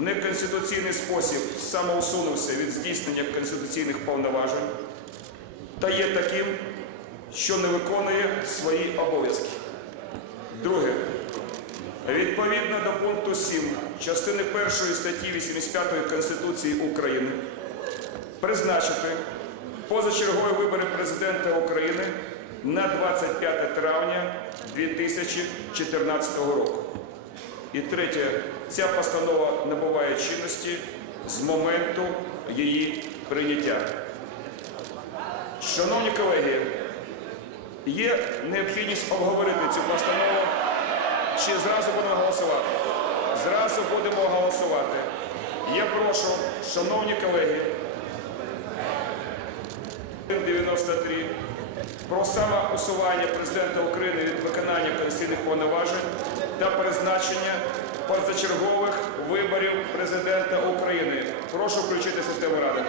неконституційний спосіб самоусунувся від здійснення конституційних повноважень та є таким, що не виконує свої обов'язки. Друге. Відповідно до пункту 7 частини 1 статті 85 Конституції України призначити позачергові вибори президента України на 25 травня 2014 року. І третє, ця постанова набуває чинності з моменту її прийняття. Шановні колеги, є необхідність обговорити цю постанову чи зразу будемо голосувати? Зразу будемо голосувати. Я прошу, шановні колеги, 93 про самоусування президента України від виконання конституційних повноважень та призначення позачергових виборів президента України. Прошу включити систему ради.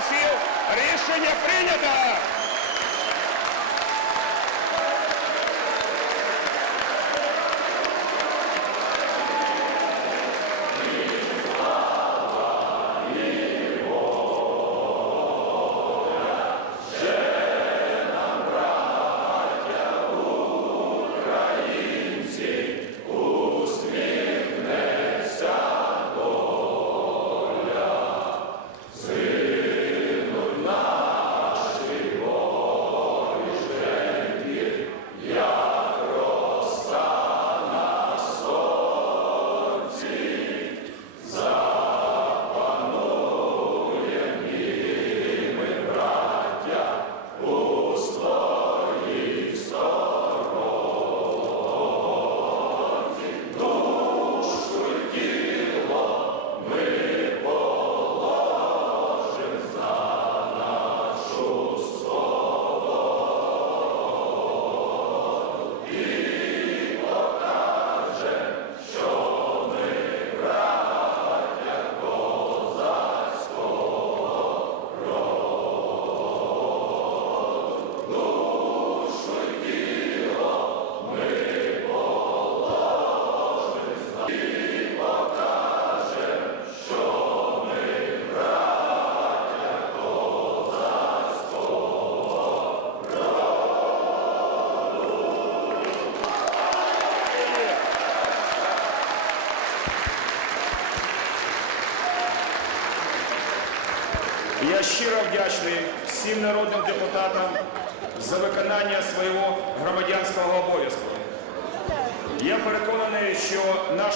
голосів. Рішення прийнято. Я щиро вдячний всім народним депутатам за виконання свого громадянського обов'язку. Я переконаний, що наш